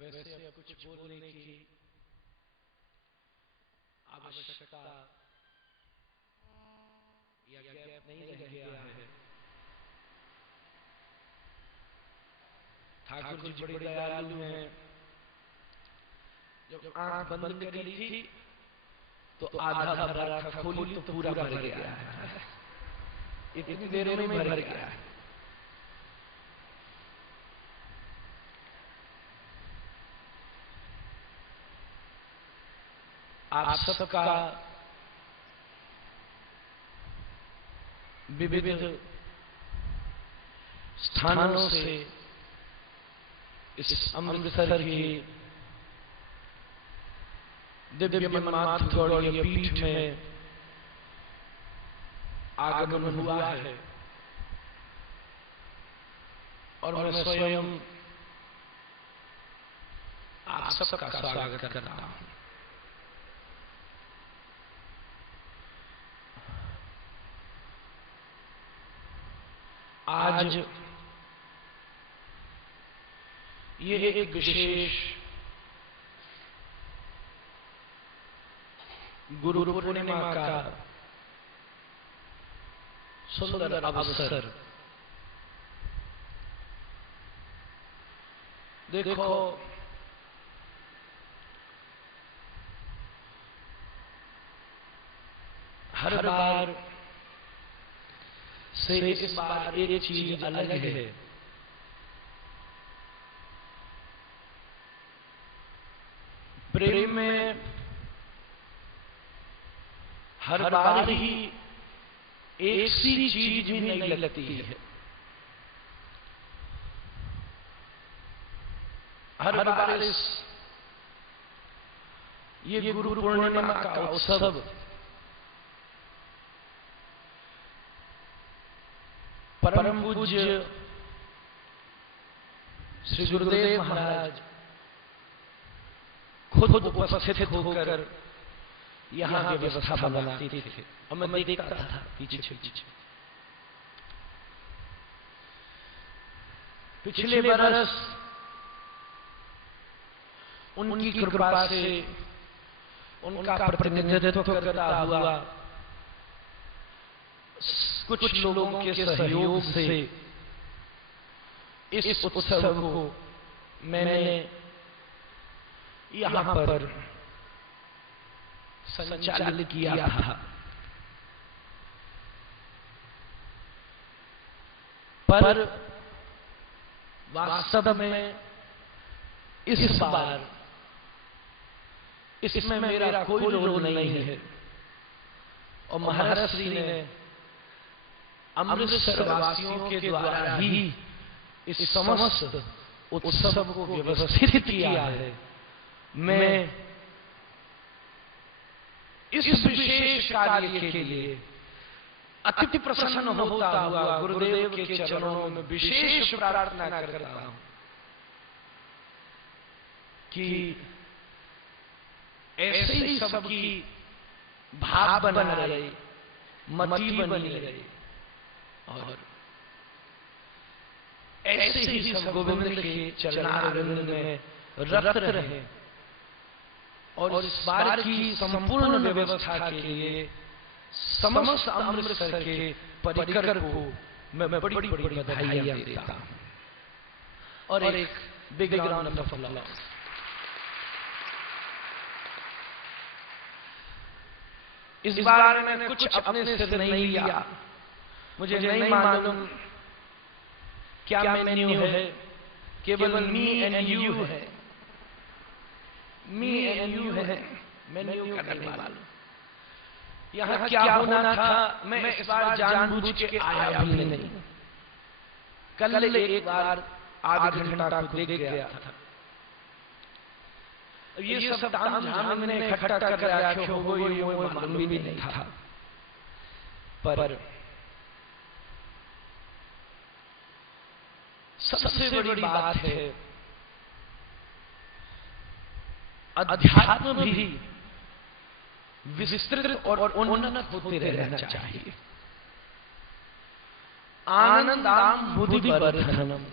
वैसे अब कुछ बोलने की आवश्यकता या गैप नहीं रह गया है। ठाकुर जी बड़े दयालु हैं। जब आंख बंद करी थी तो आधा भरा था, खोली तो पूरा भर गया है। इतनी देर में भर गया है। आप सबका विविध स्थानों से इस अमृतसर की दिव्य मनमाधुर्य पीठ में आगमन हुआ है और मैं स्वयं आप सबका स्वागत करता हूं। आज ये एक विशेष गुरु पूर्णिमा का सुंदर अवसर। देखो, हर बार से इस बार एक चीज अलग है। प्रेम में हर बार ही एक सी चीज भी नहीं लगती है। हर बार ये गुरु पूर्णिमा का उत्सव परम पूज्य श्री गुरुदेव महाराज खुद उपस्थित होकर यहाँ व्यवस्था बनाते थे और मैं देखता था पीछे पीछे। पिछले बरस उनकी कृपा से उनका प्रतिनिधित्व करता हुआ कुछ लोगों के सहयोग से इस उत्सव को मैंने यहाँ पर संचालित किया था। पर वास्तव में इस बार इसमें मेरा कोई रोल नहीं है और महाराज श्री ने अमृतसर वासियों के द्वारा ही इस समस्त उत्सव को व्यवस्थित किया है। मैं इस विशेष कार्य के लिए अति प्रसन्न होता हुआ गुरुदेव के चरणों में विशेष प्रार्थना करता हूं कि ऐसे ही सबकी भाव बना रहे, मति बनी रहे और ऐसे ही सब गोविंद के चरणारविंद में रत रहे और इस बार की संपूर्ण व्यवस्था के लिए समस्त अमृतसर के परिकर को मैं बड़ी बड़ी बधाइयां देता हूं और एक बिग राउंड ऑफ अप्लॉज। इस बार मैंने कुछ अपने सिर नहीं लिया। मुझे नहीं मालूम क्या मेन्यू है, केवल मी एंड यू है। मी एंड यू है, मेन्यू का नहीं मालूम। यहाँ क्या होना था मैं इस बार जानबूझ के आया भी नहीं। कल एक बार आधा घंटा को देख गया था। ये सब ताम झाम मैंने इकट्ठा कर रखा हो ये मालूम भी नहीं था। पर सबसे बड़ी बात है अध्यात्म भी विस्तृत और उन्नत होते रहना चाहिए। आनंदाम बुद्धि वर्धनम।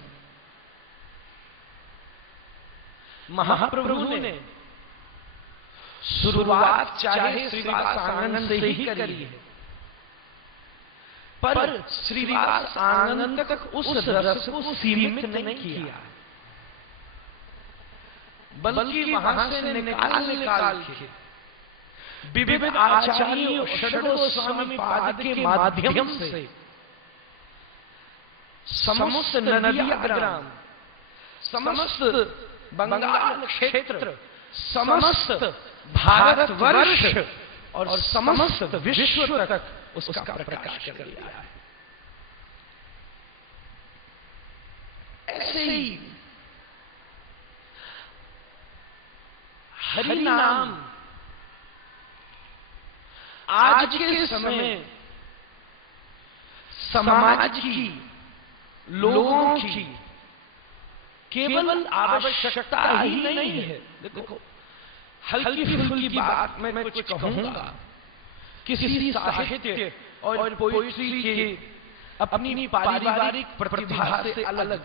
महाप्रभु ने शुरुआत चाहे श्रीवास आनंद से ही करी है, पर श्रीवास आनंद तक उस रस को सीमित नहीं किया, बल्कि वहां से निकाल के विविध आचार्यों षडो स्वामी पाद के माध्यम से समस्त नदिया ग्राम, समस्त बंगाल क्षेत्र, समस्त भारतवर्ष और समस्त विश्व तक उसका प्रकाश कर दिया है। ऐसे ही हरि नाम आज के समय समाज की, लोगों की केवल आवश्यकता ही नहीं है। देखो, हल्की फुल्की बात मैं कुछ कहूंगा, किसी साहित्य और पोइट्री के अपनी पारिवारिक प्रतिभा से अलग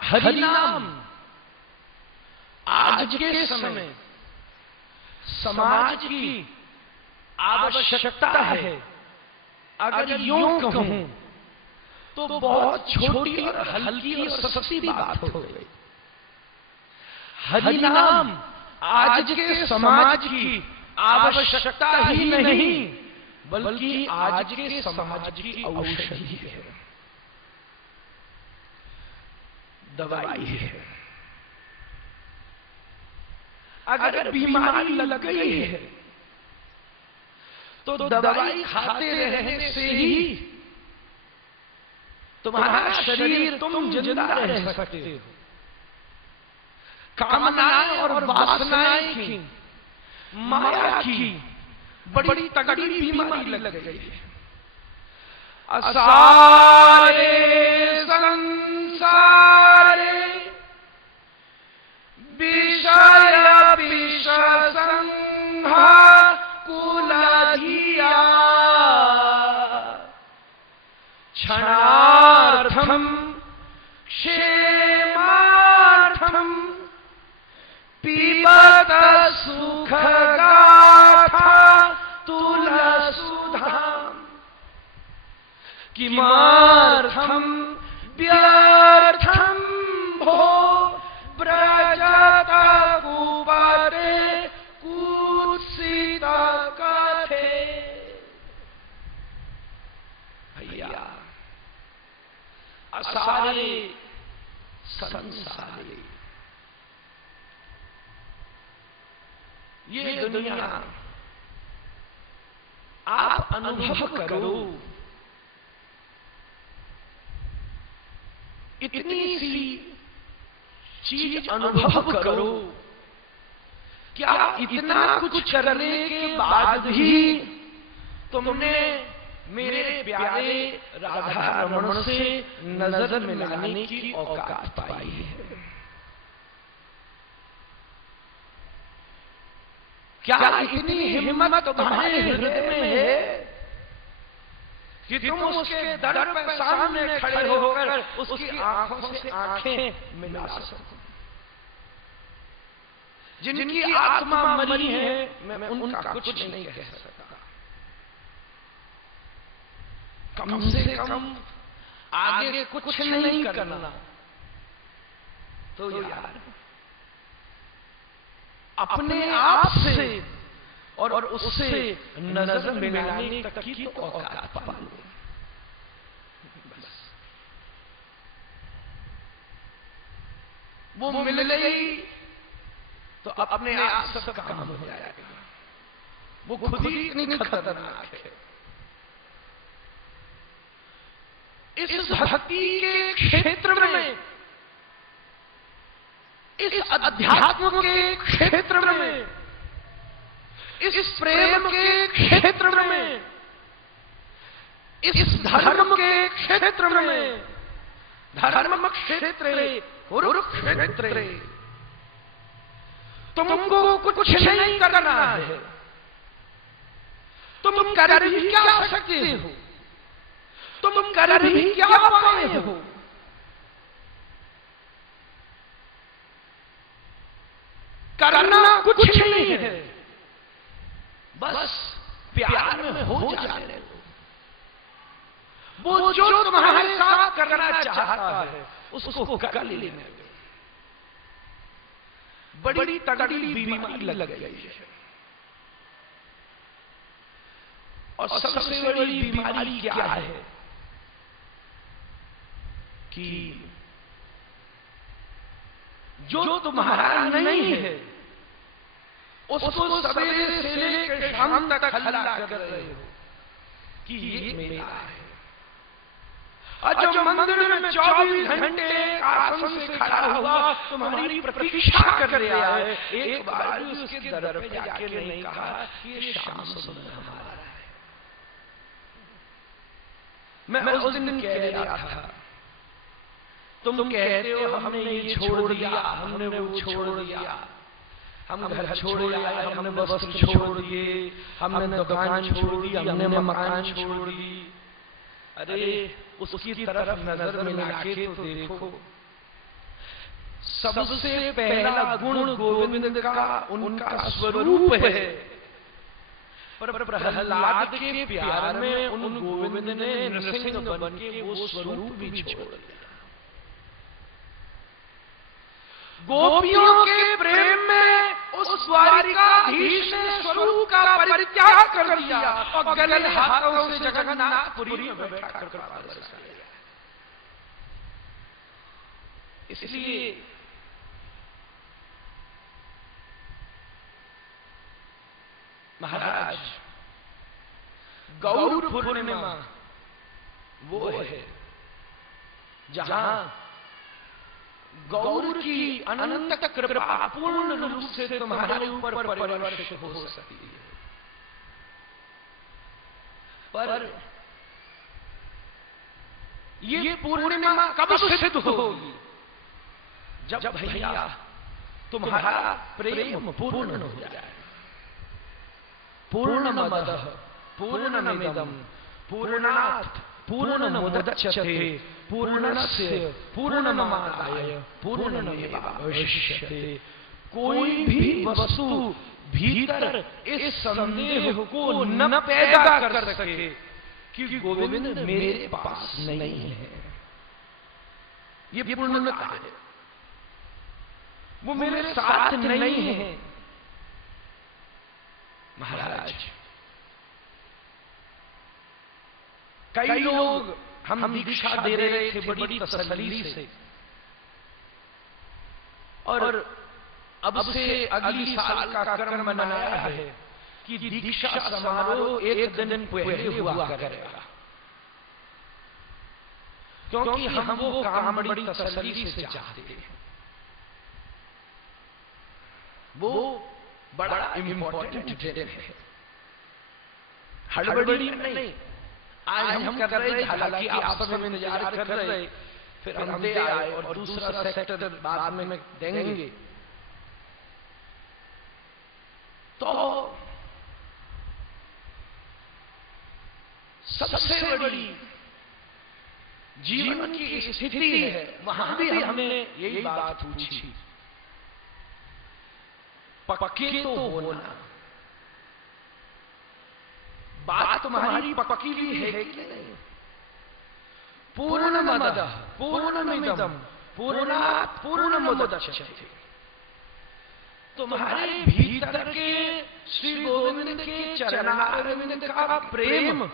हरि नाम आज के समय समाज की आवश्यकता है। अगर यूं कहूं तो बहुत छोटी और हल्की और सस्ती बात हो गई। हरि नाम आज के समाज की आवश्यकता ही नहीं, बल्कि आज के समाज की औषधि है, दवाई है। अगर बीमारी लग गई है तो दवाई खाते रहने से ही तुम्हारा शरीर, तुम जिंदा रह सकते हो। कामनाएं और वासनाएं की, माया की बड़ी तगड़ी बीमारी लग गई है। असारे संसारे विषय विष संघा कुलधिया क्षणार्थम क्षेमार्थम पिबत सुख गाथा तुलसुधाम किमार्थम व्यर्थम भो व्रजत कुपरे कुत्सित कथे। भैया, असारे संसारे, ये दुनिया आप अनुभव करो, इतनी सी चीज अनुभव करो, क्या इतना कुछ करने के बाद भी तुमने मेरे प्यारे राधा रमण से नजर मिलाने की औकात पाई है? क्या इतनी हिम्मत तुम्हारे हृदय में है कि तुम उसके दर पर सामने खड़े होकर उसकी आंखों से आंखें मिला सको? जिनकी आत्मा मरी है, मैं उनका कुछ नहीं कह सकता। कम से कम आगे कुछ नहीं करना तो यार अपने आप से और उससे नजर मिलाने तक की तो औकात पा लो। वो मिल गई तो अपने आप सब काम हो जाएगा। वो खुद ही इतनी खतरनाक है। इस भक्ति के क्षेत्र में, इस अध्यात्म के क्षेत्र में, इस प्रेम के क्षेत्र में, इस धर्म के क्षेत्र में, धर्म क्षेत्रे कुरुक्षेत्रे तुमको कुछ नहीं करना है। तुम कर भी क्या सकते हो? तुम कर भी क्या पाए हो? करना कुछ नहीं है, बस प्यार में हो जाने दो। वो जो तुम्हारे साथ करना चाहता है उसको कर लेने दो। बड़ी तगड़ी बीमारी लग गई है, और सबसे बड़ी बीमारी क्या है कि जो तुम्हारा नहीं है उसको सवेरे से लेकर शाम तक हल्ला कर रहे हो कि ये मेरा है। और जो मंदिर में 24 घंटे आसन से खड़ा हुआ तुम्हारी प्रतीक्षा कर रहा है, एक बार भी उसके दर पे जाके नहीं कहा कि ये श्याम सुंदर हमारा है। मैं उस दिन कह रहा था, तुम कहते हो हमने ये छोड़ दिया, हमने वो छोड़ दिया, हम घर छोड़ आए, हमने वस्त्र छोड़ दिए, हमने दुकान छोड़ दी, हमने मकान छोड़ दी। अरे उसकी तरफ नजर मिला के तो देखो, सबसे पहला गुण गोविंद का उनका स्वरूप है। पर प्रहलाद के प्यार में उन गोविंद ने नृसिंह बन के वो स्वरूप भी छोड़ दिया। गोपियों के प्रेम में उस द्वारिकाधीश ने स्वरूप का परित्याग कर दिया और गले हाथों से जगन्नाथपुरी में बैठा कर बरसा लिया। इसलिए महाराज, गौर पूर्णिमा वो है जहां गौर की अनंत कृपा पूर्ण रूप से तुम्हारे ऊपर परिवर्तित हो सकती है। पर ये पूर्णिमा कब सिद्ध होगी? जब भैया तुम्हारा प्रेम पूर्ण हो जाए। पूर्णमदः पूर्णमिदं पूर्णात् पूर्णमुदच्यते पूर्णस्य पूर्णमादाय पूर्णमेवावशिष्यते। कोई भी वस्तु भीतर इस संदेह को न पैदा कर सके कि गोविंद मेरे पास नहीं है। ये पूर्णता है, वो मेरे साथ नहीं है। महाराज, कई लोग हम दीक्षा दे रहे थे बड़ी तसल्ली से, और अब से अगली साल का क्रम बनाया है कि दीक्षा समारोह एक दिन पहले हुआ करेगा, क्योंकि हम वो काम बड़ी तसल्ली से चाहते हैं। वो बड़ा इम्पोर्टेंट दिन है, हड़बड़ी नहीं। आज हम कर रहे थे, हालांकि आप सब में इंतजार कर रहे, फिर हम दे आए और दूसरा सेक्टर बाद में देंगे। तो सबसे बड़ी जीवन की स्थिति है, वहां भी हमने यही बात पूछी, पक्के तो होना। बात तुम्हारी पक्की भी है कि नहीं? पूर्णमदः पूर्णमिदं पूर्णात् पूर्णमुदच्यते। तुम्हारे भीतर के श्री गोविंद के चरणारविंद का प्रेम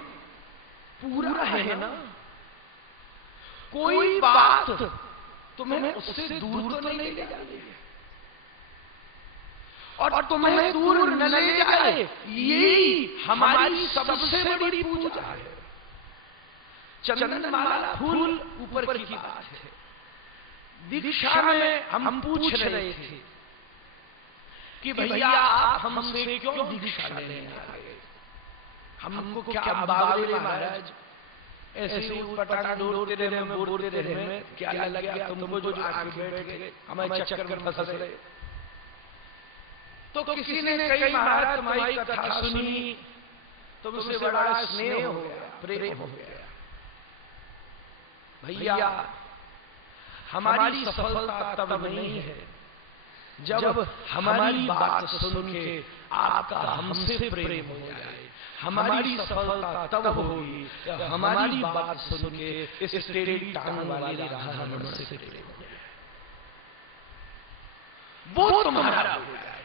पूरा है ना? कोई बात तुम्हें उससे दूर तो नहीं ले जाती है, और तुम्हें दूर न ले जाए, यही हमारी सबसे बड़ी पूजा है। चंदनमाला फूल ऊपर की बात है। दीक्षा में हम पूछ रहे थे कि भैया आप हमसे क्यों दीक्षा लेने आए? हमको क्या बावले महाराज ऐसे ही पटांग दौड़ते रहे, बोलते रहे, क्या लग गया तुमको जो आके बैठ गए, हमारे चक्कर में फंस रहे। तो किसी ने कही महाराज तुम्हारी कथा सुनी, तुमसे बड़ा स्नेह हो गया, प्रेम हो गया। भैया हमारी सफलता तब नहीं है जब हमारी बात सुन के आपका हमसे प्रेम हो जाए। हमारी सफलता तब होगी हमारी बात सुन के इस टेढ़ी टांग वाली राधा रमण से प्रेम हो जाए। वो तुम्हारा हो जाए।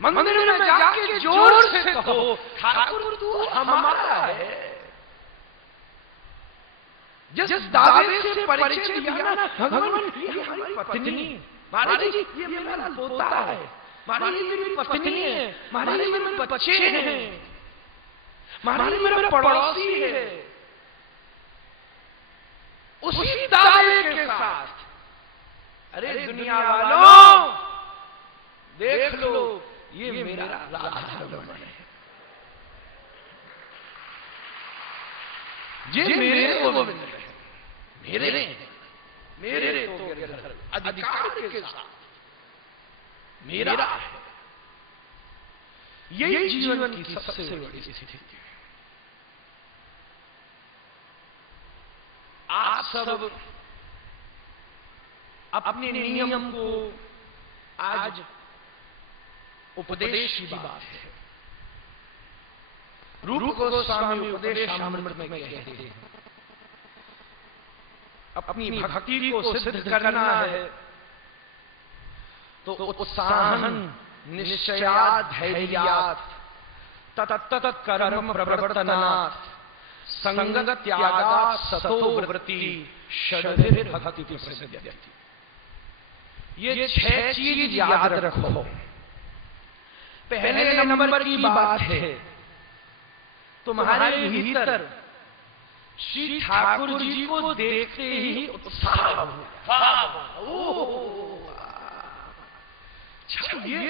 मंदिर में जाके जोर से कहो ठाकुर तू हमारा है। जिस दावे से परिचय दिया ना भगवान, ये हमारी पत्नी, महाराज जी ये मेरा पोता है, महाराज जी मेरी पत्नी है, महाराज जी मेरे बच्चे हैं, महाराज जी मेरा पड़ोसी है। उसी दावे के साथ अरे दुनिया वालों देख लो ये मेरा राधा रमण है, ये मेरे गोविंद है, मेरे मेरे तो अधिकार के साथ मेरा है। यही जीवन की सबसे बड़ी स्थिति है। आप सब अपने नियम को आज उपदेश की बात है। रूप गोस्वामी उपदेशामृत में कहते हैं अपनी भक्ति को सिद्ध करना है तो उत्साहन निश्चयात् धैर्यात् तत्तत् कर्म प्रवर्तनात् संगत त्यागात् सतो वृत्ति षड्भिर भक्ति प्रसिद्ध्यति। ये 6 चीज याद रखो। पहले नंबर की बात है तुम्हारे भीतर श्री ठाकुर जी को देखते ही उत्साह ये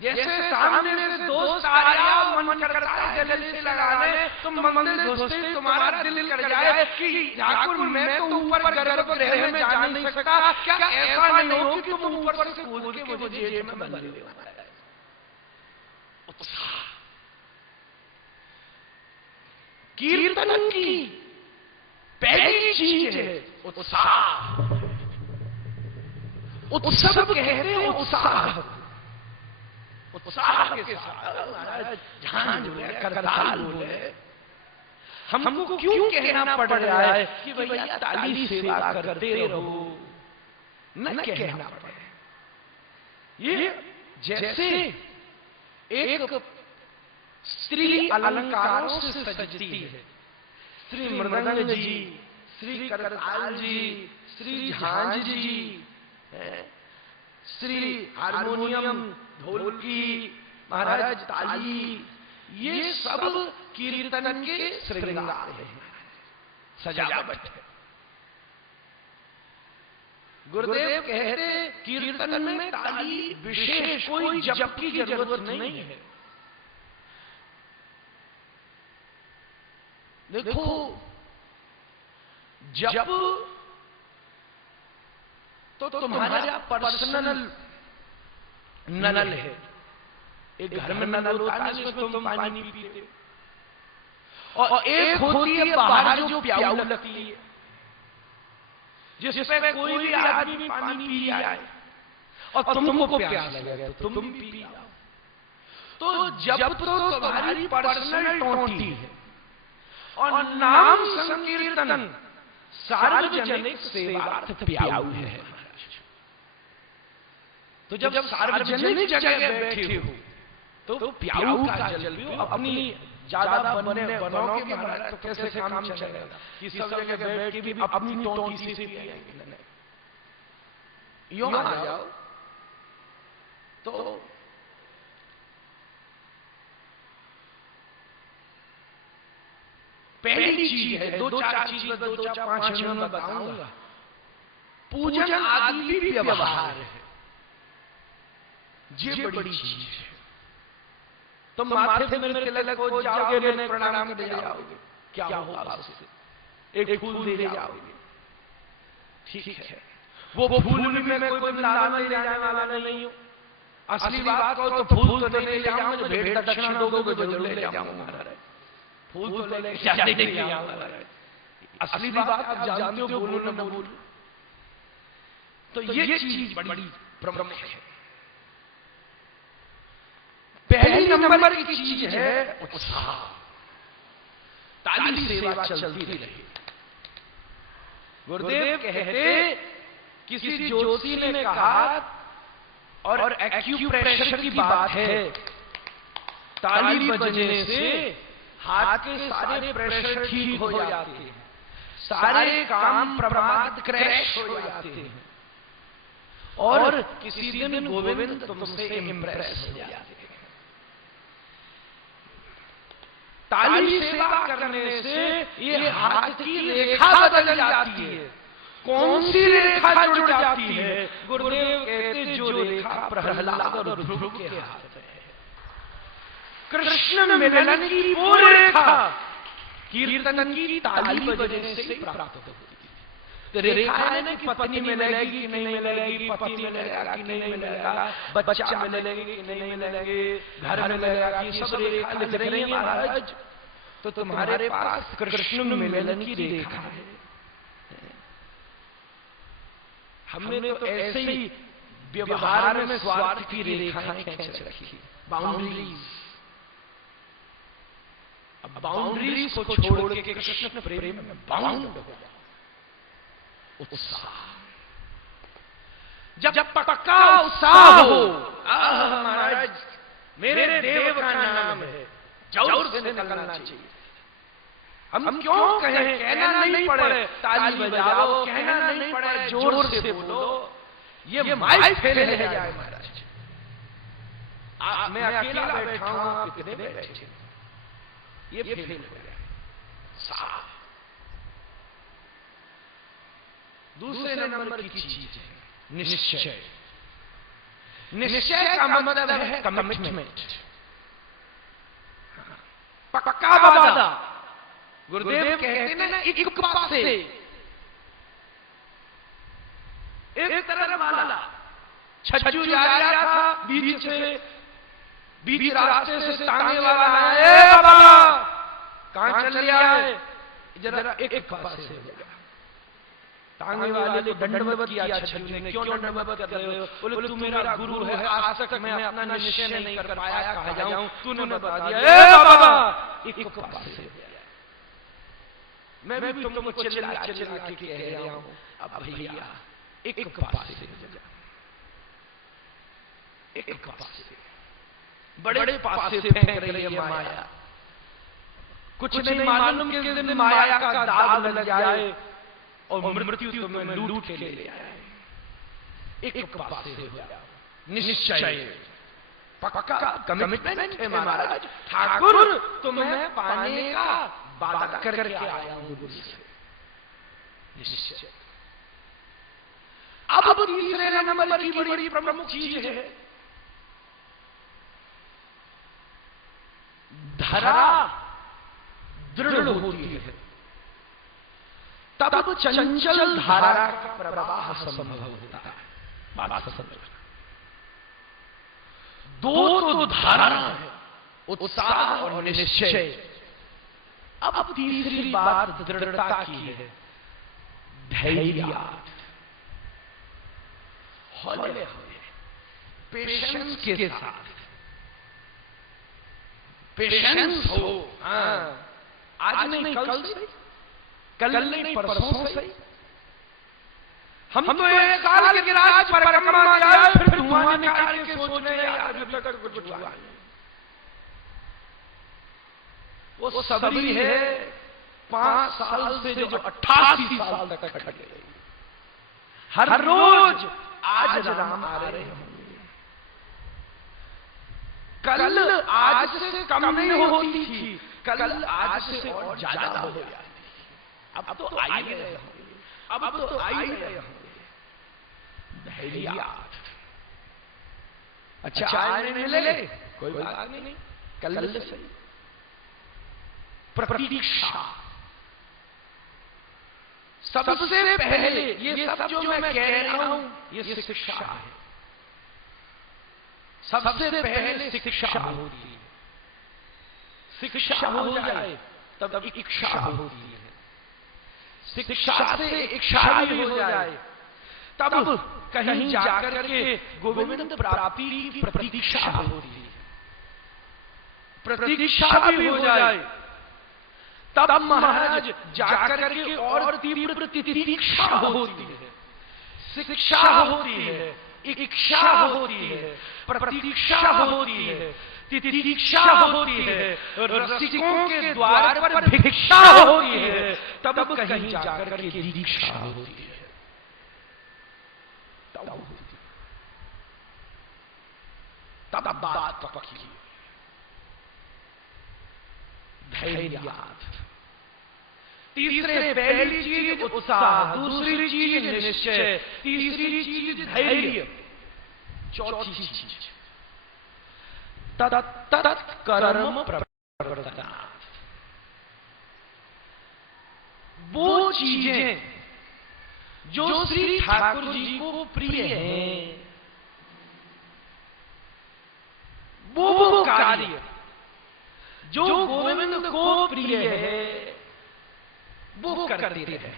जैसे सामने से दोस्त आ रहा मन करता है गले से लगाने, तुम मंदिर घुसते तुम्हारा दिल कर जाए कि ठाकुर मैं तो ऊपर गर्भ गृह में जा नहीं सकता, क्या ऐसा नहीं हो कि तुम ऊपर से कूद के मुझे जेब में बंद ले। उत्साह कीर्तन की पहली चीज है उत्साह। उत्सव कहते हैं उत्साह, उत्साह के साथ झांझ बोले करताल बोले। हमको क्यों कहना पड़ रहा है कि भैया ताली सेवा करते रहो, न कहना पड़े। ये जैसे एक स्त्री अलंकारों से सजती है, श्री मृदंग जी, श्री करताल जी, श्री झांझ जी, श्री हारमोनियम, ढोलकी, महाराज ताली, ये सब कीर्तन के श्रृंगार है, सजावट है। गुरुदेव कहते कीर्तन में ताली विशेष कोई जप की जरूरत नहीं है। देखो जप तो तुम्हारा पर्सनल नल है। एक घर में नल होता है जिसमें तुम पानी पीते हो, और एक होती है बाहर जो प्याऊ लगती है जिसपे कोई भी आदमी पानी पी जाए और तुमको प्यास लगे तो तुम भी पी जाओ। तो जब तो तुम्हारी पर्सनल टोटी है और नाम संकीर्तन सार्वजनिक सेवार्थ प्याऊ है। तो जब सार्वजनिक जगह बैठे हो तो प्याऊ का जल पियो। अपनी ज्यादा बनोगे महाराज तो कैसे काम चलेगा कि सब जगह बैठ के भी अपनी टोटी से पिएंगे। यूं आ जाओ तो पहली चीज है, दो चार चीज में 5 मिनट बताऊंगा। पूजन आदि भी व्यवहार है, ये बड़ी चीज है। तुम माथे में तिलक हो जाओगे, प्रणाम दे जाओगे, क्या होगा उससे? एक फूल दे जाओगे, ठीक है। वो फूल में कोई वृंदावन ले जाने वाला नहीं हो। असली बात कहो तो फूल तो नहीं ले जाऊंगा, जो भेंट दक्षिणा दोगे तो जरूर ले जाऊंगा। फूल तो लेके जाने के लिए महाराज, असली बात आप जानते हो, बोलो ना बोलो। तो ये चीज बड़ी प्रमुख है। पहली नंबर की चीज है उत्साह। ताली सेवा चलती रहे। गुरुदेव कहते, किसी ज्योतिषी ने कहा, और एक्यूप्रेशर की बात है, ताली बजने से हाथ के सारे प्रेशर ठीक हो जाते हैं, सारे काम प्रमाद क्रैश हो जाते हैं, और किसी दिन गोविंद तुमसे इम्प्रेस हो जाते हैं। ताली सेवा करने से ये हाथ की रेखा बदल जाती है। कौन सी रेखा जुड़ जाती है? गुरुदेव कहते, जो रेखा प्रहलाद और ध्रुव के हाथ है, कृष्ण मिलन की वो रेखा कीर्तन की ताली बजने से प्राप्त होती है। रेखा है ना कि पत्नी मिलेगी कि नहीं मिलेगी, पति मिलेगा कि नहीं मिलेगा, बच्चा मिलेगी कि नहीं मिलेगी, घर मिलेगा कि, सब रेखा लिख रही है महाराज। तो तुम्हारे पास कृष्ण मिलन की रेखा है। हमने तो ऐसे ही व्यवहार में स्वार्थ की रेखाएं खींच रखी, बाउंड्रीज। अब बाउंड्रीज को छोड़ के कृष्ण प्रेम में बाउंड हो गया। उत्साह, जब पक्का उत्साह हो, महाराज मेरे देव का नाम है, जोर से निकलना चाहिए। हम क्यों कहें, कहना नहीं पड़े ताली बजाओ, कहना नहीं पड़े जोर से बोलो, ये माइक फेल है जाए महाराज। मैं अकेला बैठा हूं, आप कितने बैठे, ये फेल हो जाए। दूसरे नंबर की चीज है निश्चय। निश्चय का मतलब है कमिटमेंट, पक्का वादा। गुरुदेव कहते हैं ना, एक पासे एक तरफ वाला छज्जू जा रहा था, बीच रास्ते से तांगे वाला आया, बाबा कहां चल रहा है, जरा एक पासे हो गया। तांगे वाले को दंडवत किया छज्जू ने, क्यों दंडवत कर रहे हो? बोले तू मेरा गुरु है, आज तक मैं अपना निश्चय नहीं कर पाया, कहां जाऊं, तूने बता दिया। ए बाबा, एक पासे हो गया। मैं भी तुमको चिल्ला चिल्ला के कह रहा हूं, अब भैया एक पासे हो जा, एक पासे। बड़े पासे फेंक रही है माया, कुछ नहीं मालूम किस दिन माया का दाग लग जाए और मृत्यु तुम्हें लूट के ले आए। एक पासे हो जाओ, निश्चय, पक्का कमिटमेंट है महाराज। ठाकुर तुम्हें पाने का वादा करके आया हूं गुरु से, निश्चय। अब तीसरे नंबर की बड़ी प्रमुख चीज है धरा दृढ़ होती है, तब चंचल धारा का प्रवाह संभव होता है। बात समझ, दो तो धारा है, उत्साह और निश्चय। अब तीसरी बात दृढ़ता की है, धैर्य, हौले पेशेंस के साथ। पेशेंस हो, आज नहीं कल नहीं परसों से। हम तो एक साल के राज परिक्रमा जाए, फिर धुआं निकाल के सोच रहे हैं अभी तक कुछ हुआ नहीं। वो सबरी है 5 साल से जो 88 साल तक खट गई। हर रोज आज राम आ रहे होंगे, कल आज से कम नहीं होती थी, कल आज से और ज्यादा हो जाती। अब तो आ ही रहे होंगे, अब तो आ ही रहे होंगे। धैर्य, अच्छा आने मिले कोई बात नहीं, कल से प्रतीक्षा। सबसे पहले ये सब जो मैं कह रहा हूं, ये शिक्षा है। सबसे पहले शिक्षा होती है। शिक्षा हो जाए तब इच्छा होती है। शिक्षा से इच्छा भी हो जाए तब कहीं जाकर के गोविंद प्राप्ति की प्रतीक्षा होती है। प्रतीक्षा भी हो जाए तब महाराज जाकर के और तीव्र तितिक्षा होती है। शिक्षा होती है, इच्छा होती है, प्रतीक्षा होती है, तितिक्षा होती है, रसिकों के द्वार पर भिक्षा होती है, तब कहीं जाकर के दीक्षा होती है। तब बात पक्की। धैर्य, तीसरे पहली चीज उत्साह, दूसरी चीज निश्चय, तीसरी चीज धैर्य, चौथी चीज तत्कर्म प्रवर्तनात्। वो चीजें जो श्री ठाकुर जी को प्रिय हैं, वो कार्य जो गोविंद को प्रिय है वो करते रहे।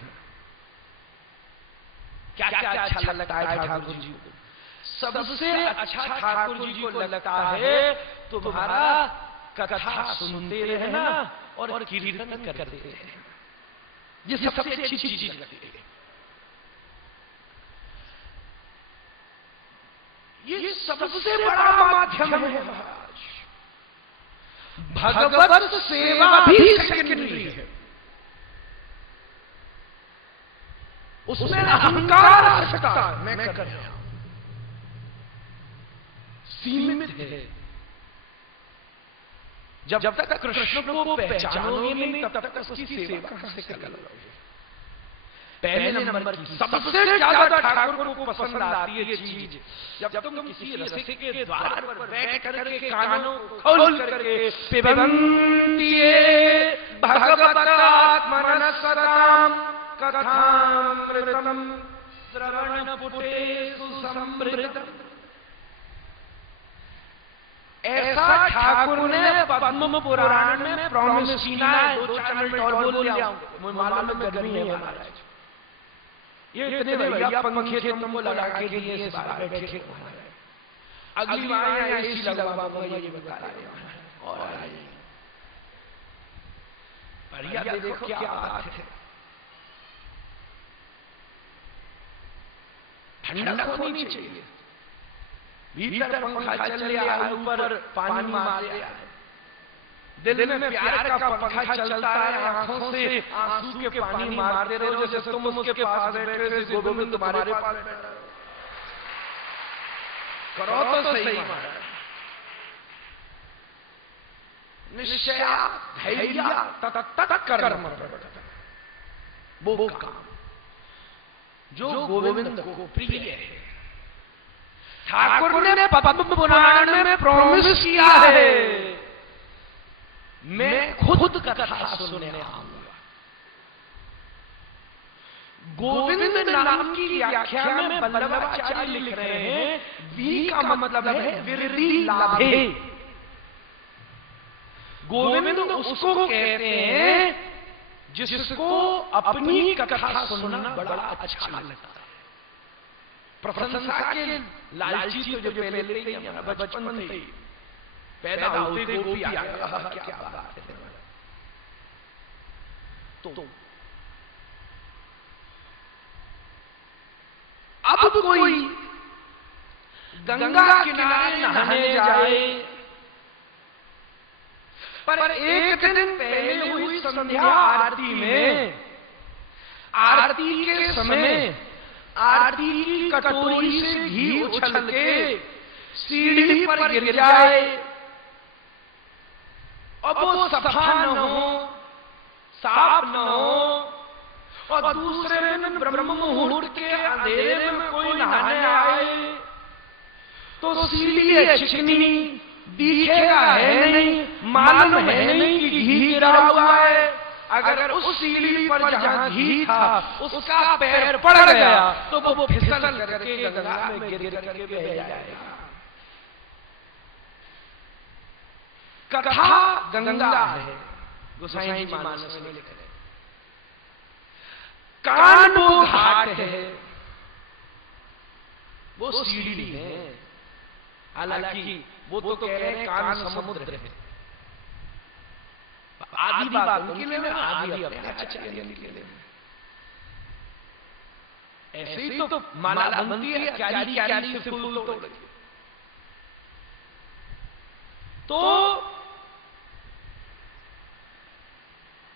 क्या क्या अच्छा लगता है ठाकुर जी को? सबसे अच्छा ठाकुर जी को लगता है तुम्हारा कथा सुनते रहना और कीर्तन करते रहना। ये सबसे अच्छी चीज लगती है। ये सबसे बड़ा माध्यम है महाराज। भगवत सेवा भी सेकेंडरी है, उसमें अहंकार आवश्यकता मैं कर रहा हूं सीमित है। जब तक कृष्ण को पहचानोगे नहीं तब तक उसकी सेवा कैसे कर लोगे? पहले नंबर की सबसे ज्यादा ठाकुर को पसंद आती है चीज जब तुम किसी रसिक के द्वार पर बैठ करके कानों खोल करके पिबन्ति भगवतात्मनस्सताम् कथामृतम् श्रवणपुटेषु समृतम्। ऐसा ठाकुर ने पद्म पुराण में प्रॉमिस किया है। 2-4 मिनट और बोल लिया, मालूम में गर्मी है महाराज। ये इतने भैया पंखे तुमको लगा के दिए इस बार बैठे अगली बार एसी लगवाऊंगा ये बता रहे हैं। और बढ़िया देखो क्या बात है। ठंडक होनी चाहिए। भीतर पंखा चल रहा है, ऊपर पानी मार रहा है। दिल में प्यार का पंखा चलता है, आंखों से आंसू के पानी मारते रहो जैसे तुम उसके पास बैठे थे, गोविंद तुम्हारे पास बैठा। करो तो सही महाराज। निश्चय, धैर्य, तत्कर्म वो काम जो गोविंद को प्रिय है। ठाकुर ने पद्म पुराण में प्रॉमिस किया है मैं खुद कथा सुनने आऊंगा। गोविंद नाम की व्याख्या में वल्लभाचार्य लिख रहे हैं, वी का मतलब है विरधि लाभे। गोविंद उसको कहते हैं जिसको अपनी कथा सुनना बड़ा अच्छा लगता है। प्रशंसा के लालची तो जो पहले बचपन से पैदा होते गोपी आ गया, क्या बात है। तो अब कोई गंगा किनारे नहाने जाए पर एक दिन पहले हुई संध्या आरती में, आरती के समय आरती की कटोरी से घी उछल के सीढ़ी पर गिर जाए और वो सफा न हो, साफ न हो और दूसरे दिन ब्रह्म मुहूर्त के अंधेरे में कोई नहाने आए तो सीढ़ी है चिकनी, दिखेगा है नहीं, मालूम है नहीं कि घी गिरा हुआ है। अगर उस सीढ़ी पर जहां घी था उसका पैर पड़ गया तो वो फिसल करके गंगा में गिर करके बह जाएगा। कथा गंगा है, गोसाई जी मानस में लिख रहे। कान वो घाट है, वो सीढ़ी है। हालांकि वो तो कह रहे हैं कान समुद्र है। आदि बात उनके लिए में, आदि अपने आचार्य के लिए। ऐसे ही तो माला बनती है, क्यारी क्यारी से फूल तोड़ के। तो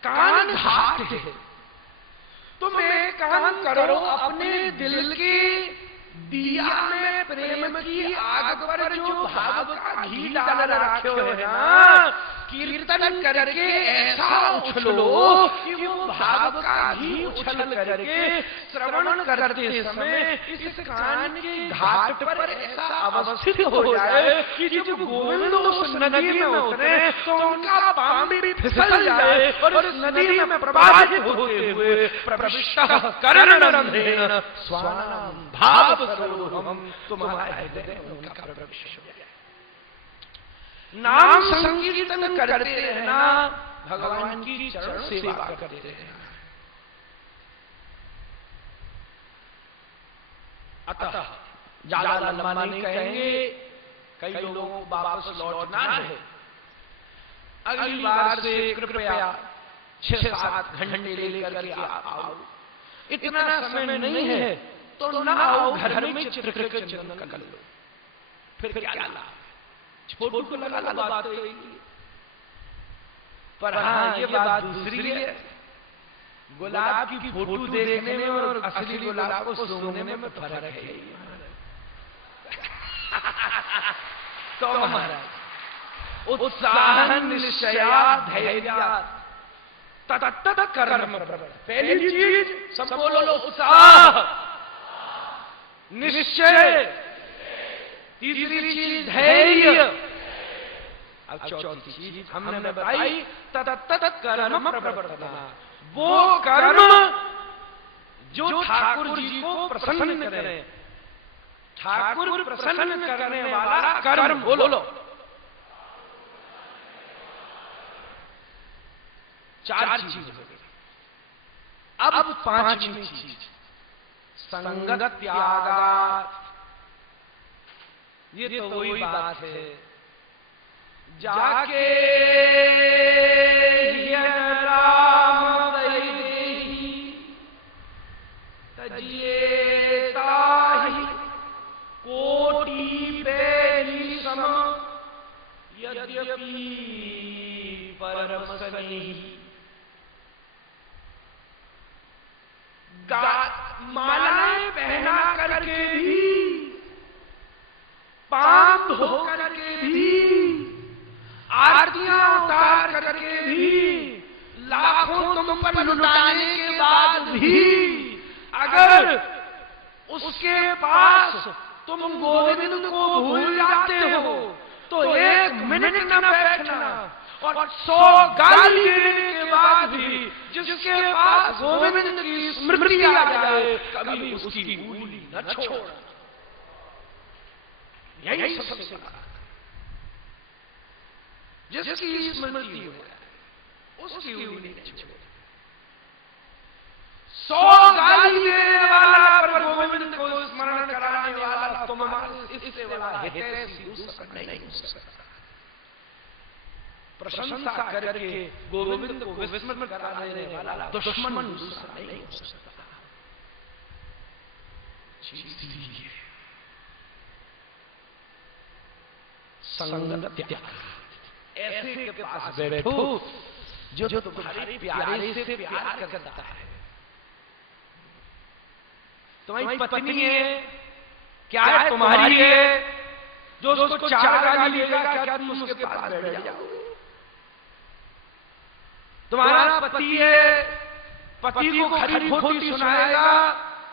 कान घाट है, तुम एक काम करो, अपने दिल के दिया में प्रेम की आग पर जो भाव का घी डाल रखे हो ना, कीर्तन करके ऐसा उछलो कि वो भाव का घी उछल करके श्रवण करते समय इस कान के घाट पर ऐसा अवस्थित हो जाए कि जब गोविंद उस नदी में उतरे तो उनका पांव भी फिसल जाए और इस नदी में प्रवाहित होते हुए प्रविष्टः कर्णरंध्रेण स्वानाम भाव स्वरूपम, तुम्हारे हृदय में उनका प्रवेश हो जाए। नाम संकीर्तन करते रहना, भगवान की चरण सेवा करते रहना। अतः ज्यादा लंबा नहीं कहेंगे, कई लोगों को वापस लौटना है। अगली बार से कृपया 6-7 घंटे लेकर के आओ। इतना समय नहीं है तो ना आओ, घर में चित्र के चंदन कर लो, फिर क्या लाभ। फोटो को लगा लो, बात तो एक ही। पर हाँ, ये बात दूसरी है, गुलाब की फोटो देखने में और असली गुलाब को सूंघने में फर्क है। तो महाराज उत्साह निश्चया धैर्यात् तत्तत् कर्म प्रवृत्ति। पहली चीज सब बोलो, उत्साह निश्चय। तीसरी चीज धैर्य। अब चौथी चीज हमने बताई तत्तत् कर्म प्रवर्तना। वो कर्म जो ठाकुर जी को प्रसन्न करे, ठाकुर प्रसन्न करने वाला कर्म। बोलो, 4 चीज हो गई। अब 5वीं चीज संगत त्यागात्। ये तो वही बात है, जाके राम देही तजिए ताहि कोटि बेली सम यद्यपि परम स्नेही। मालाएं पहना करके भी, पाप धो करके भी, आरतियां उतार करके भी, लाखों तुम पर लुटाने के बाद भी अगर उसके पास तुम गोविंद को भूल जाते हो तो 1 मिनट न बैठना, और 100 गाली देने के बाद भी जिसके पास गोविंद की स्मृति आ जाए कभी उसकी उंगली न छोड़ना। यही सबसे बड़ा, जिसकी स्मृति हो जाए उसकी उंगली न छोड़ना। 100 गाली देने वाला पर गोविंद को स्मरण कराने वाला तुम्हारे इससे बड़ा हितैषी नहीं हो सकता। प्रशंसा करके गोविंद को विस्मृत करा देने वाला दुश्मन दूसरा नहीं हो सकता। संगत त्याग। ऐसे के पास बैठो जो तुम्हारे प्यारे से प्यार करता है। तुम्हारी पत्नी है, क्या है तुम्हारी है, जो उसको 4 गाली देगा, क्या तुम उसके पास बैठ जाओगे? तुम्हारा पति है, पति को खरी खोटी सुनाएगा,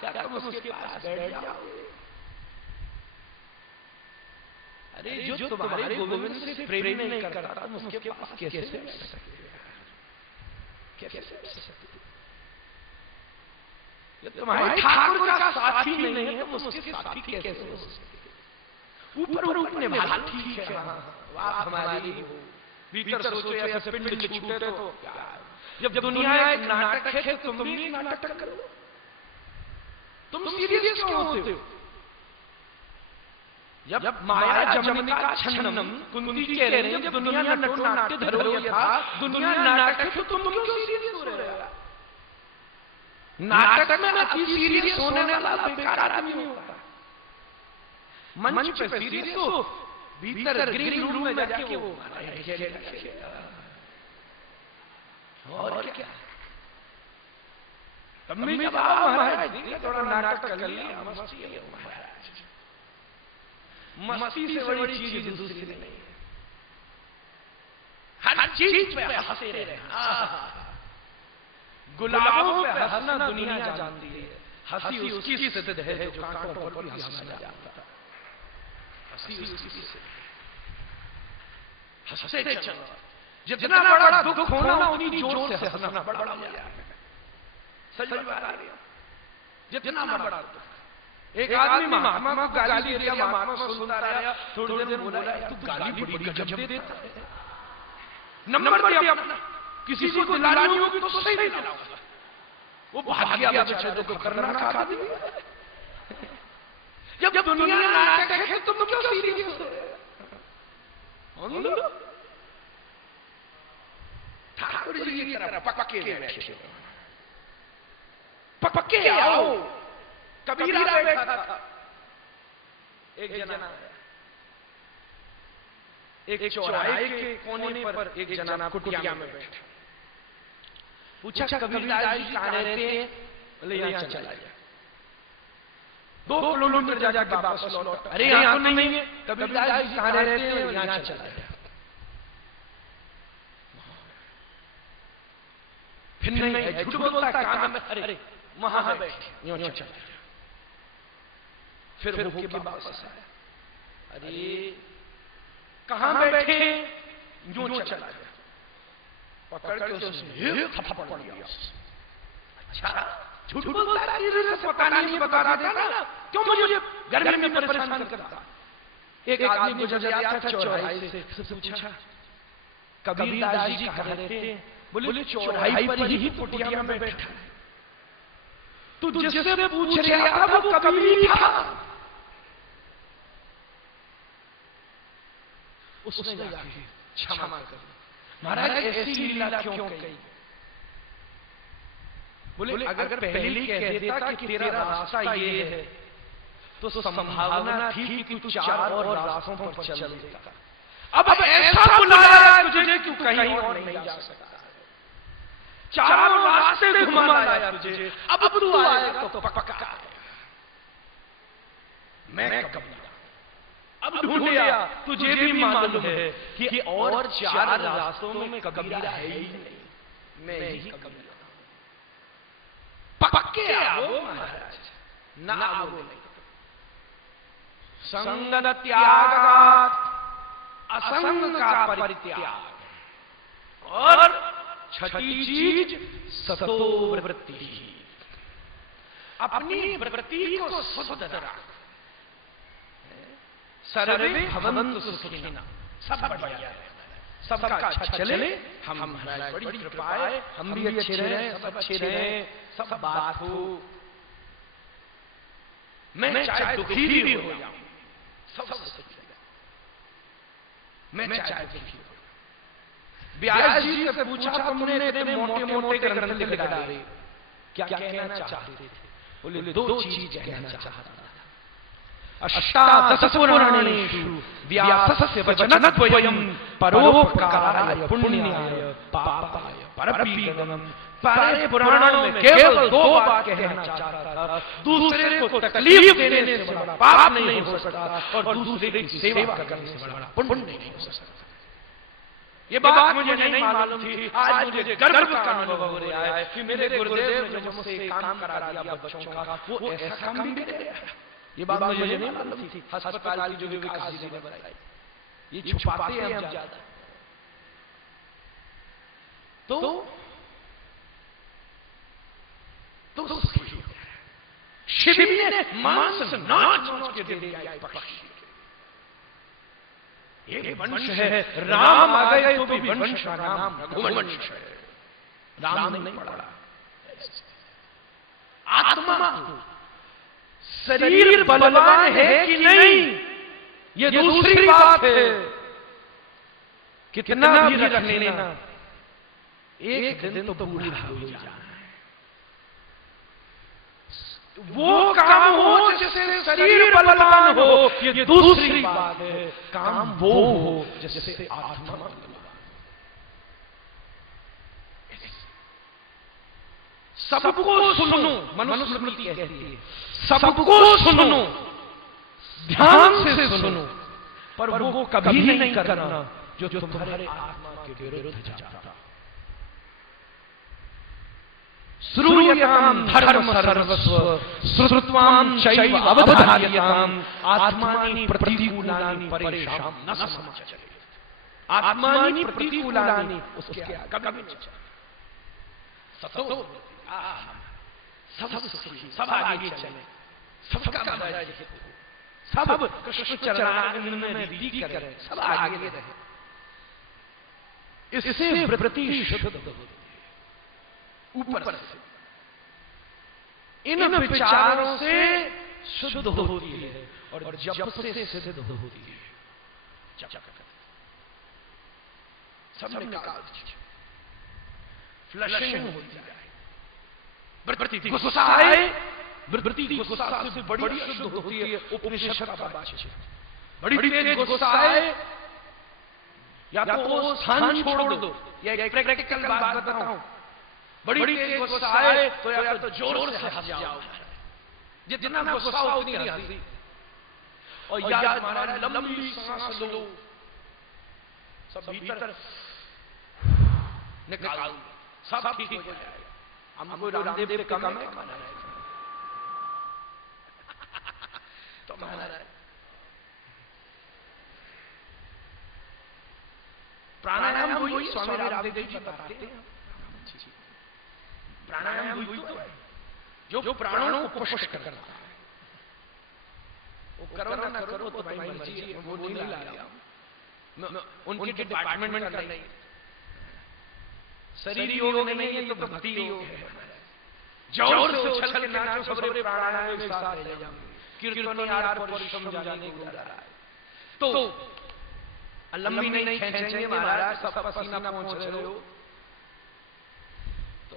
क्या तुम उसके पास बैठ जाओगे? अरे जो तुम्हारे गोविंद से प्रेम नहीं करता तुम उसके पास कैसे बैठ सकते? ये तुम्हारे ठाकुर का साथी नहीं है, तुम उसके साथी कैसे हो सकते? ऊपर ऊपर ने भाला ठीक है, वाह हमारी हो, भीतर सोचो ऐसे पिंड छूटे तो जब दुनिया एक नाटक है तो तुम भी नाटक करो। तुम सीरियस क्यों होते हो? जब माया जमनी का छन्नम कुंती कह रहे हैं, जब दुनिया नटो नाट्य धरो यथा दुनिया नाटक है तो तुम क्यों सीरियस हो रहे हो? नाटक में अति सीरियस होने वाला बेकार आदमी होता है। मंच पे सीरियस हो, भीतर ग्रीन रूम में जाके वो खेलेगा। और क्या? तब भी महाराज थोड़ा नाटक कर लिया, मस्ती है महाराज। मस्ती से बड़ी चीज दूसरी नहीं है। हर चीज पे हंसते रहे। गुलाबों पे हंसना दुनिया जानती है। हंसी उसकी सिद्ध है जो कांटों पर भी हंसना जानता है। हंसी उसकी से हंसते चलो। जितना बड़ा दुख होना उतनी जोर से हंसना बड़ा मजा है। सच बात आ रही है। जितना बड़ा दुख, एक आदमी महात्मा को गाली दिया, महात्मा सुनता रहा, थोड़ी देर में बोला तू गाली बड़ी गजब देता है, नंबर दिया अपना, किसी को लानी होगी तो सही नहीं लाऊंगा। वो भाग गया बेचारे को करना खा दी। जब दुनिया नाटक है तुम क्यों सीरियस हो? ठाकुर जी की तरफ पक्के बैठे, पक्के आओ। कबीरा बैठा था, एक जना एक चौराहे के कोने पर एक जना कुटिया में बैठा। पूछा कबीरदास जी कहाँ रहते हैं? बोले यहाँ चला जा, 2 किलोमीटर जाके वापस लौट। अरे यहाँ तो नहीं है। कबीरदास जी कहाँ रहते हैं? यहाँ चला जा। फिर नहीं है, झूठ बोलता है, काम है। अरे वहां बैठे, यूं चला। फिर होके वापस आया। अरे कहां बैठे? यूं चला गया। पकड़ के उसने थप्पड़ दिया। अच्छा झूठ बोलता है, पता नहीं बता रहा था ना, क्यों मुझे गर्मी में परेशान करता? एक आदमी गुजर जाता था चौराहे से, पूछा कबीरदास जी कहाँ रहते हैं? बोले चौराहे पर ही कुटिया में बैठा है। तू जिससे पूछ रहा था वो कबीर था। उसने जाके क्षमा कर, महाराज ऐसी लीला क्यों कही? बोले अगर पहले कह देता कि तेरा रास्ता ये है तो संभावना थी कि तू 4 और रास्तों पर चल देता। अब ऐसा बुलाया तुझे कि कहीं और नहीं जा सकता। 4 रास्ते घुमा लाया तुझे, अब तू आएगा तो पक्का आएगा। मैं कबीरा अब ढूंढिया, तुझे भी मालूम है कि और 4 रास्तों में कबीरा है ही नहीं, मैं ही कबीरा। पक्के आओ महाराज, ना आओ नहीं। संग त्याग, असंग का परित्याग, और छठी चीज सतो वृत्ति। अपनी वृत्ति को शुद्ध रख। सर्वे भवन्तु सुखिनः, सब बढ़िया है, सबका अच्छा चले। हम महाराज बड़ी कृपा है, हम भी अच्छे रहे, सब अच्छे रहे, सब बात हो। मैं चाहे दुखी भी हो जाऊं, सब सुखी हो। मैं चाहे दुखी हो। व्यास जी से पूछा तुमने इतने मोटे-मोटे ग्रंथ लिख डाले, क्या कहना चाहते थे? बोले 2 चीज कहना चाहता था। अष्टादश पुराणेषु व्यासस्य वचनद्वयम् परोपकाराय पुण्याय पापाय परपीडनम्। सारे पुराणों में केवल 2 बात कहना चाहता था, दूसरे को तकलीफ देने से बड़ा पाप नहीं हो सकता और दूसरे की सेवा करने से बड़ा पुण्य नहीं हो सकता। ये बात मुझे नहीं मालूम थी, आज मुझे गर्व का अनुभव हो रहा है कि मेरे गुरुदेव ने जो मुझसे काम करा दिया बच्चों का, वो ऐसा काम भी दे दिया। ये बात मुझे नहीं मालूम थी। अस्पताल की जो विकास जी ने बताई, ये छुपाते हैं हम ज्यादा। तो शिव ने मांस नाच के दे दिया पक्षी। एक वंश है, राम आ गए तो भी वंश का नाम रघुवंश है। राम नहीं पड़ा। आत्मा शरीर बलवान है कि नहीं, ये दूसरी बात है। कितना भी रख लेना, एक दिन तो बूढ़ा हो जाना है। वो काम हो जिससे शरीर बलवान हो, ये दूसरी बात है। काम वो हो जिससे आत्मा बलवान। सबको सुनो, मनुस्मृति कहती है, सबको सुनो, ध्यान से सुनो, पर वो कभी नहीं करना जो तुम्हारे आत्मा के विरुद्ध जाता। श्रूयतां धर्म सर्वस्व श्रुत्वां चैव अवधार्यताम् आत्मानि प्रतिकूलानि परेषां न समाचरेत्। आत्मानि प्रतिकूलानि, उसके कभी नहीं चले। सब सुखी, सब आगे चले, सबका भला हो, सब कृष्ण चरणारविंद में रीति करें, सब आगे रहे। इससे वृत्ति शुद्ध होती है ऊपर से, इन विचारों से शुद्ध होती है और जप से सिद्ध होती है। सब निकाल दीजिए, फ्लशिंग हो जाए। वृत्ति गुस्सा है, वृत्ति गुस्सा से बड़ी शुद्ध होती है। उपनिषद का वाक्य, बड़ी तेज गुस्सा है, या तो वो स्थान छोड़ दो, या एक प्रैक्टिकल बात बताऊं, बड़ी तेज गुस्सा है तो या तो जोर से हंस जाओ, जितना गुस्सा हो उतनी हंसी, और या हमारा लंबी सांस लो, सब भीतर निकाल, सब ठीक हो जाएगा। हमको रामदेव पे कम है तो महाराज प्राणायाम वही स्वामी रामदेव जी बताते हैं। प्राणायाम वही तो है जो प्राणों को पुष्ट करता है। वो करो ना करो तो भाई मर्जी है, वो नहीं ला रहा, उनके डिपार्टमेंट का नहीं। शरीर योग नहीं है तो भक्ति योग है। जोर से उछल के नाचो, सबरे प्राणायाम में साथ ले जाओ, कीर्तन यार परिश्रम जाने को रहा है तो लंबी नहीं खींचेंगे महाराज, सब पसीना पहुंच रहे हो। तो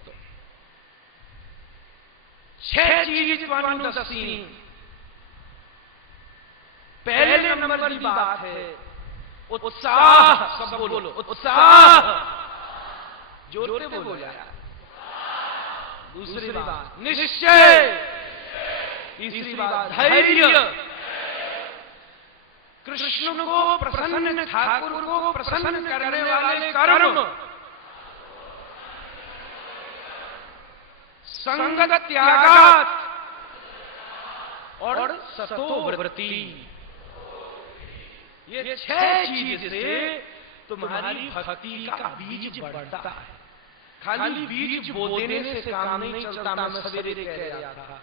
6 चीज ਤੁਹਾਨੂੰ ਦੱਸੀ। पहले नंबर की बात है उत्साह। सब बोलो उत्साह, जोर से बोलो यार। दूसरी बात निश्चय, तीसरी बात धैर्य, कृष्ण को प्रसन्न, ठाकुर को प्रसन्न करने वाले कर्म, संग त्यागात और सतोवृत्ति। ये 6 चीज से तुम्हारी भक्ति का बीज बढ़ता है। खाली बीज बो देने से काम नहीं चलता। मैं सवेरे कह रहा था,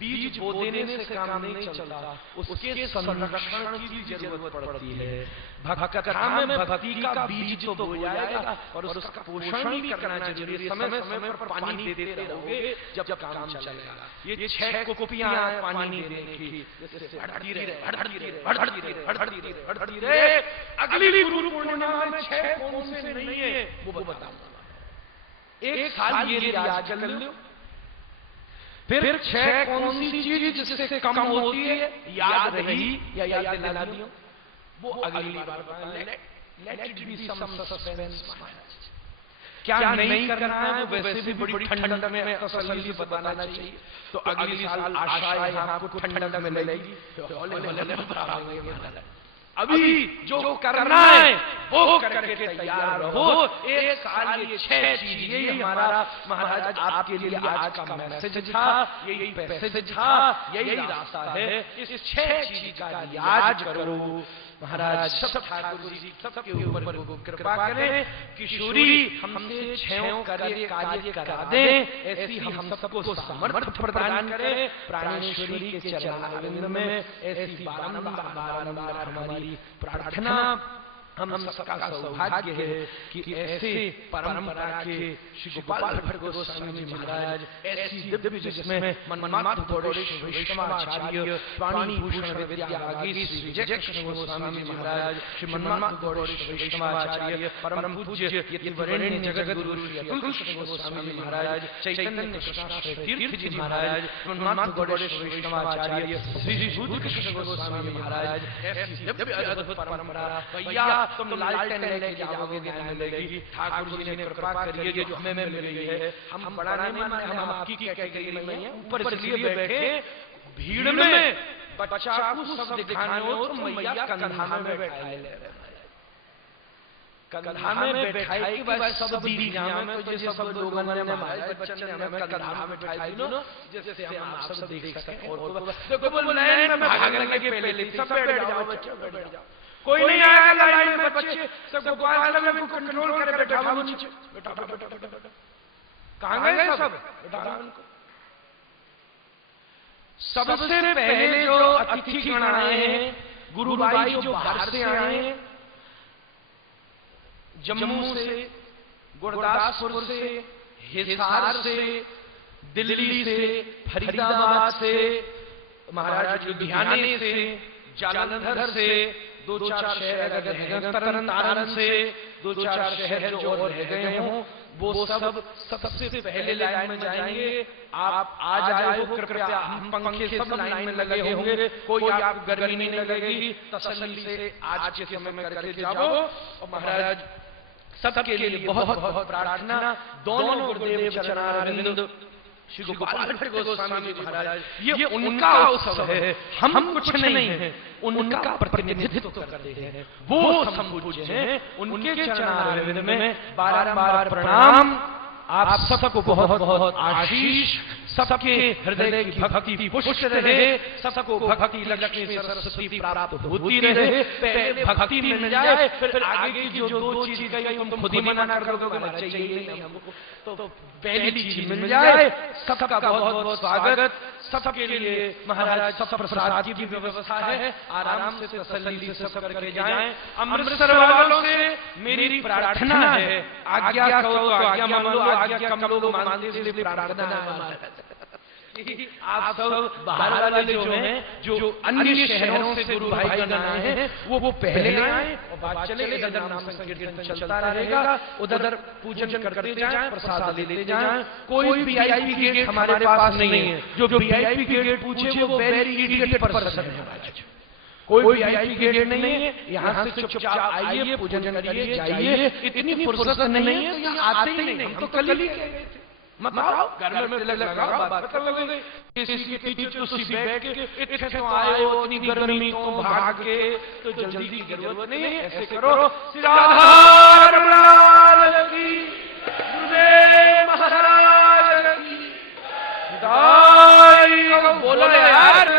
बीज बो देने से काम नहीं चलता, उसके संरक्षण की भी जरूरत पड़ती है। भक्ति में भक्ति का बीज तो बो जाएगा और उसका पोषण भी करना जरूरी है। समय समय पर पानी देते रहोगे जब काम चलेगा। ये 6 कुपियां पानी देने की, बढ़ती रहे। अगली गुरु पूर्णिमा में 6 कौन से नहीं है वो बताऊंगा। एक साल ये रियाज कर लो, फिर 6 कौन सी चीज जिससे कम होती है याद रही या याद दिला दियो, वो अगली बार। Let it be some suspense. क्या नहीं करना है वो वैसे भी बड़ी ठंड में तसल्ली से बताना चाहिए। तो अगली साल आशा है आपको ठंड में मिलेगी। अभी जो करना है वो करके तैयार रहो। एक साल ये 6 चीज, यही हमारा महाराज आपके लिए आज का मैसेज था, यही पैसेज था, यही रास्ता है। इस 6 चीज का याद करो। महाराज सब ठाकुर जी सबके ऊपर कृपा करें। किशोरी हमसे 6 कार्य करा दे, ऐसी हम सबको सामर्थ्य प्रदान करें। प्राणेश्वरी के चरणारविंद में ऐसी बारंबार हमारी प्रार्थना हम सबका सौभाग्य है कि ऐसे परंपरा के श्री गोपाल भट्ट गोस्वामी जी महाराज ऐसी दिव्य जिसमें मनमात गौड़ेश वैष्णवाचार्य पाणी भूषण विद्या आगे श्री जय कृष्ण गोस्वामी जी महाराज श्री मनमात गौड़ेश वैष्णवाचार्य परम पूज्य यतिवरेण्य जगत गुरु श्री अतुल कृष्ण गोस्वामी जी महाराज चैतन्य कृष्णाश्रय तीर्थ जी महाराज मनमात गौड़ेश वैष्णवाचार्य श्री सूर्य कृष्ण गोस्वामी जी महाराज ऐसी दिव्य अद्भुत परंपरा भैया तुम लालटेन लेके जाओगे ध्यान मिलेगी। ठाकुर जी ने कृपा करिए जो हमें मिल गई है। हम बड़ा नहीं माने, हम आपकी कैटेगरी में नहीं है। ऊपर इसलिए बैठे भीड़ में बच्चा को सब दिखाने हो तो मैया कंधा में बैठाए ले रहे, कंधा में बैठाए के बाद सब दी जामे में तो ये सब लोगों ने हमारे बच्चे ने हमें कंधा में बैठाई लो जैसे हम आप सब देख सकें। और देखो बोल लाइन में भागने के पहले सब बैठ जाओ, बच्चे बैठ जाओ, कोई नहीं आया लाइन में, बच्चे सब गोपाल में कंट्रोल करे बैठा वो नीचे बैठा बैठा बैठा कहां गए सब बैठा उनको। सबसे पहले जो अतिथि गण आए हैं गुरु भाई जो बाहर से आए हैं, जम्मू से, गुरदासपुर से, हिसार से, दिल्ली से, फरीदाबाद से, महाराज लुधियाने से, जालंधर से, दो चार शहर अगर हैं तरन तारण से, दो चार शहर जो और रह गए हों वो सब सबसे पहले लाइन में जाएंगे। आप आ जाए हो कृपया, हम पंखे सब लाइन में लगे होंगे, कोई आप गर्मी नहीं लगेगी, तसल्ली से आज के समय में करके जाओ। और महाराज सबके लिए बहुत बहुत प्रार्थना, दोनों गुरुदेव चरणारविंद श्री गोपाल भट्ट गोस्वामी जी महाराज ये उनका उत्सव है, हम कुछ नहीं है, उनका प्रतिनिधित्व करते हैं, वो संपूज्य हैं, उनके चरणारविंद में बारंबार प्रणाम। आप सबको बहुत बहुत आशीष, सबके हृदय की भक्ति पुष्ट रहे, सबको भक्ति लक्ष्मी सरस्वती प्राप्त होती रहे। पहले भक्ति मिल जाए, फिर आगे की जो दो चीज गई तुम खुद ही मना कर दोगे, चाहिए नहीं हमको, तो पहली चीज मिल जाए। सबका बहुत बहुत स्वागत, सबके लिए महाराज सब प्रसाद की व्यवस्था है, आराम से तसल्ली से सब करके जाएं। अमृतसर वालों से मेरी प्रार्थना है, आज्ञा कहो तो आज्ञा मान लो, आज्ञा कम लोग मानते इसलिए प्रार्थना है। आप सब बाहर वाले जो हैं, जो अन्य शहरों से गुरु भाई गण आए हैं, वो पहले आए और बात चले, इधर नाम संकीर्तन चलता रहेगा, उधर पूजन करते जाएं, प्रसाद लेते जाएं। कोई वीआईपी गेट हमारे पास नहीं है, जो वीआईपी गेट पूछे वो वेरी इडियट पर्सन है महाराज। कोई वीआईपी गेट नहीं है, यहाँ से चुपचाप आइए, पूजन करिए, जाइए। इतनी फुर्सत नहीं है तो यहाँ आते ही नहीं, हम तो कल ही गए थे। मत आओ, घर में लगाओ, बात कर लोगे, किसी के पीछे तो सी बैठ के इतने तो आए हो, इतनी गर्मी तो भाग के, तो जल्दी की जरूरत नहीं है। ऐसे करो, सिद्धार्थ लाल की, गुरुदेव महाराज की, बोलो यार।